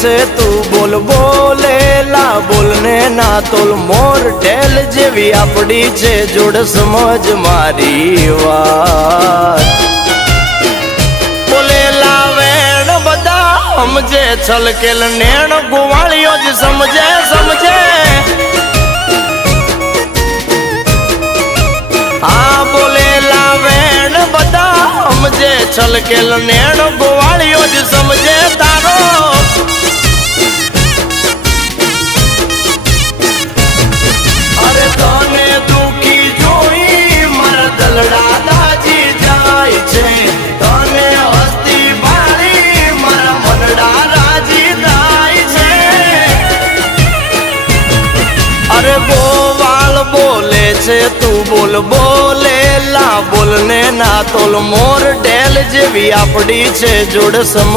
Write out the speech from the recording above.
છે તું બોલ બોલેલા બોલને ના તોલ મોર ઢેલ જેવી આપડી છે જોડ સમજ મારી વાત બોલેલા વેણ બધા સમજે છલકેલ નેણ ગોવાળીઓ જ સમજે સમજે હા બોલેલા વેણ બધા સમજે છલકેલ નેણ ગોવાળીઓ જ સમજે તારો અરે તને દુખી જોઈ મારા દલડા દાજી જાય છે તને હસ્તી ભાળી મારા મનડા રાજી થાય છે અરે ગોવાળ બોલે છે તું બોલ બોલેલા બોલને ના તોલ મોર ઢેલ જેવી આપડી છે જોડ સમ